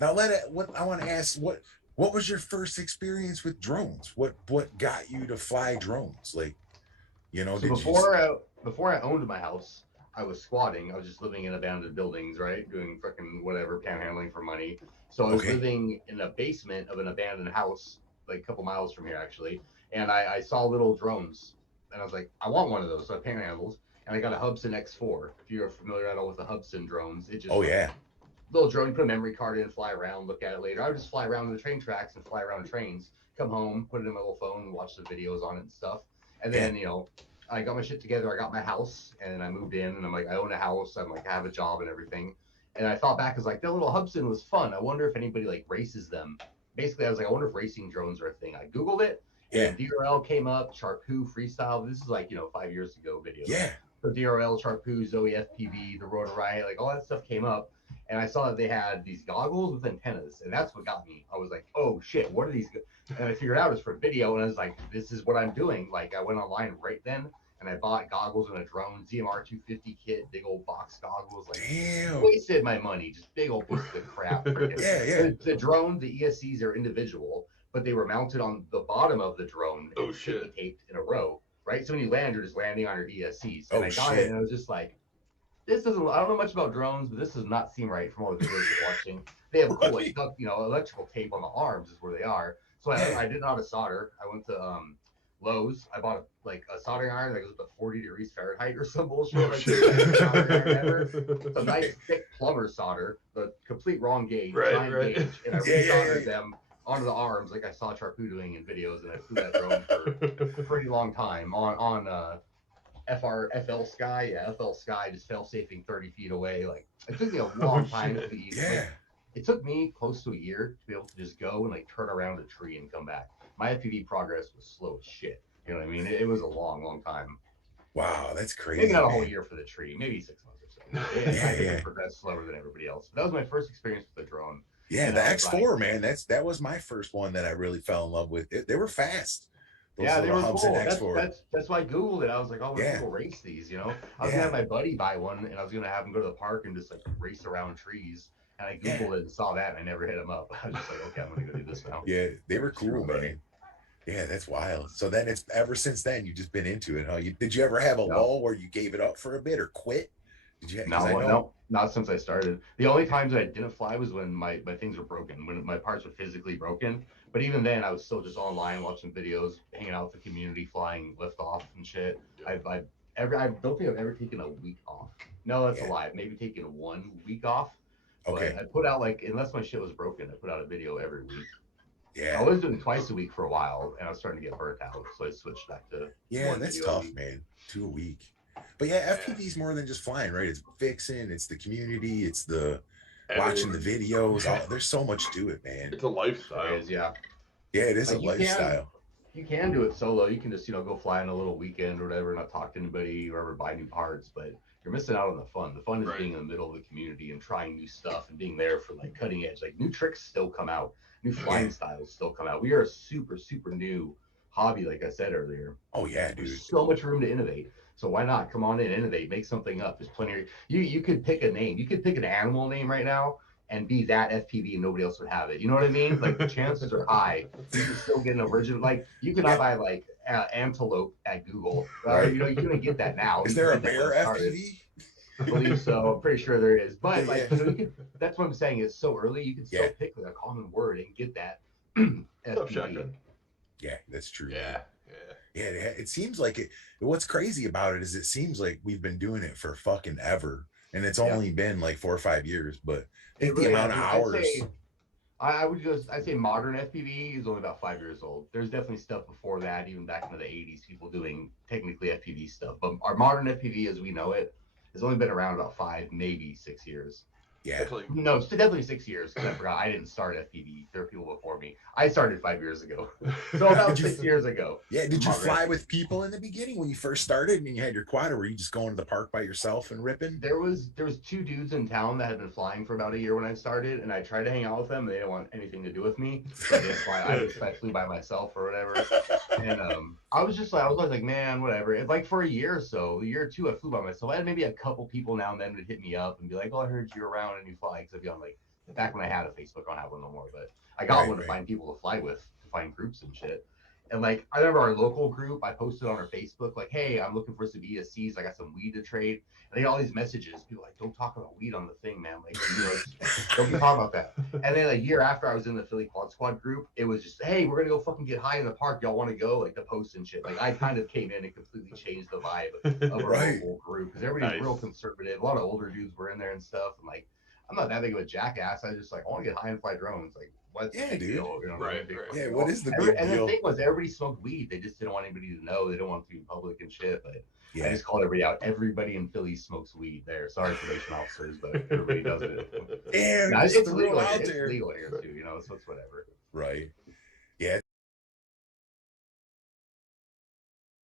Now what I want to ask, what was your first experience with drones? What got you to fly drones? Like, So did you before I owned my house, I was squatting. I was just living in abandoned buildings, right? Doing freaking whatever, panhandling for money. So I was okay. living in a basement of an abandoned house, like a couple miles from here, actually. And I saw little drones, and I was like, I want one of those. So I panhandled, and I got a Hubsan X4. If you're familiar at all with the Hubsan drones, it's Oh just like yeah. little drone. You put a memory card in, fly around, look at it later. I would just fly around the train tracks and fly around trains. Come home, put it in my little phone, and watch the videos on it and stuff. And Yeah. then I got my shit together. I got my house, and I moved in, and I'm like, I own a house. I'm like, I have a job and everything. And I thought back, as like that little Hubsan was fun. I wonder if anybody like races them. Basically, I was like, I wonder if racing drones are a thing. I googled it, and Yeah. then DRL came up, Charpu freestyle. This is like 5 years ago videos. Yeah. So DRL, Charpu, Zoe FPV, the Rotor Riot, like all that stuff came up, and I saw that they had these goggles with antennas, and that's what got me. I was like, oh shit, what are these? And I figured out it was for video, and I was like, this is what I'm doing. Like I went online right then, and I bought goggles and a drone ZMR 250 kit, big old box goggles, like Damn. wasted my money, just big old pieces of crap. Freaking Yeah. Yeah. the drone, the ESCs are individual, but they were mounted on the bottom of the drone Oh and sticky shit. taped in a row. Right, so when you land, you're just landing on your ESCs, and Oh I got it, shit. and I was just like, this doesn't. I don't know much about drones, but this does not seem right from all the videos you're watching. They have cool, like, electrical tape on the arms is where they are. So Yeah. I did not solder. I went to Lowe's. I bought a soldering iron that goes up to 40 degrees Fahrenheit or some bullshit. Oh Like shit. the best soldering iron ever. Some Right. nice thick plumber solder, the complete wrong gauge, Right, giant right. gauge, and I Yeah. Yeah. resoldered Yeah. them onto the arms like I saw Charpu doing in videos, and I flew that drone for a pretty long time on FL Sky. Yeah, FL Sky, just fail safing 30 feet away. Like it took me a Oh long time to shit. be like, Yeah. it took me close to a year to be able to just go and like turn around a tree and come back. My FPV progress was slow as shit. You know what I mean? It was a long, long time. Wow, that's Maybe crazy, not a whole man. year for the tree, maybe 6 months or so. Yeah. I think Yeah. it progressed slower than everybody else. But that was my first experience with the drone. Yeah. And The I was like, X4, man. That was my first one that I really fell in love with. They were fast. Those yeah, they little were Hubs in cool. X4. That's why I Googled it. I was like, oh, when Yeah. people race these, I was gonna have Yeah. my buddy buy one, and I was gonna have him go to the park and just like race around trees. And I Yeah. Googled it and saw that, and I never hit him up. I was just like, okay, I'm gonna go do this now. Yeah. They were Super cool, funny. man. Yeah, that's wild. So then it's ever since then you've just been into it, huh? Did you ever have a No, lull where you gave it up for a bit or quit? Did you? Because I no, know. no, not since I started. The only times I didn't fly was when my things were broken, when my parts were physically broken. But even then, I was still just online watching videos, hanging out with the community, flying lift off and shit. I don't think I've ever taken a week off. No, that's a Yeah. lie. I've maybe taken 1 week off, but Okay. I put out like unless my shit was broken, I put out a video every week. I Yeah. was doing twice a week for a while, and I was starting to get burnt out, so I switched back to Yeah, one that's video a tough, week. man. 2 a week. But yeah, Yeah. FPV is more than just flying, right? It's fixing, it's the community, it's the watching the Editing. videos. There's so much to it, man. It's a There lifestyle. is, yeah. Yeah, it is a Like lifestyle. you can do it solo. You can just go fly on a little weekend or whatever, not talk to anybody or ever buy new parts. But you're missing out on the fun. The fun is Right. being in the middle of the community and trying new stuff and being there for like cutting edge. Like new tricks still come out, new Yeah. flying styles still come out. We are a super super new hobby, like I said earlier. Oh yeah, There's dude. so much room to innovate. So why not come on in, innovate, make something up? There's plenty of you could pick a name. You could pick an animal name right now and be that FPV and nobody else would have it. You know what I mean? Like the chances are high you can still get an original. Like you could not Yeah. buy like antelope at Google. Right. You couldn't get that now. Is You there could a get that when bear it started. FPV? I believe so. I'm pretty sure there is. But Yeah. like you could. That's what I'm saying. It's so early. You can still Yeah. pick like a common word and get that What's up, FPV. shotgun? Yeah, that's true. Yeah. Yeah. Yeah, it seems like it. What's crazy about it is it seems like we've been doing it for fucking ever, and it's Yeah, only been like 4 or 5 years. But I it think the really amount has. of I'd hours. say I'd say modern FPV is only about 5 years old. There's definitely stuff before that, even back into the 80s, people doing technically FPV stuff. But our modern FPV as we know it has only been around about 5, maybe 6 years. Yeah, That's like No, it's definitely 6 years because I forgot I didn't start FPV. There are people before me. I started 5 years ago, so about did you? 6 years ago. Yeah, did you Modern fly FPV. with people in the beginning when you first started and you had your quad, or were you just going to the park by yourself and ripping? There was two dudes in town that had been flying for about a year when I started, and I tried to hang out with them. And they didn't want anything to do with me, so I didn't fly. I flew by myself or whatever. And I was just like, I was always like, man, whatever. It's like for a year or so, a year or two, I flew by myself. I had maybe a couple people now and then would hit me up and be like, oh, I heard you were around found a new fly because I'd be on like back when I had a Facebook, I don't have one no more, but I got one to find people to fly with, to find groups and shit. And like I remember our local group, I posted on our Facebook like, "Hey, I'm looking for some ESCs. I got some weed to trade." And they got all these messages. People like, "Don't talk about weed on the thing, man. Like, don't be talking about that." And then a year after I was in the Philly Quad Squad group, it was just, "Hey, we're gonna go fucking get high in the park. Y'all want to go?" Like the posts and shit. Like I kind of came in and completely changed the vibe of our local group because everybody's real conservative. A lot of older dudes were in there and stuff. And like, I'm not that big of a jackass. I just like I want to get high and fly drones. Like, what's the big deal? You know, right. Yeah, what is the big deal? And the thing was, everybody smoked weed. They just didn't want anybody to know. They don't want it to be public and shit. But I just called everybody out. Everybody in Philly smokes weed there. Sorry, probation officers, but everybody does it. Damn, it's legal legal out here. there. It's legal here too. You know, so it's whatever. Right. Yeah.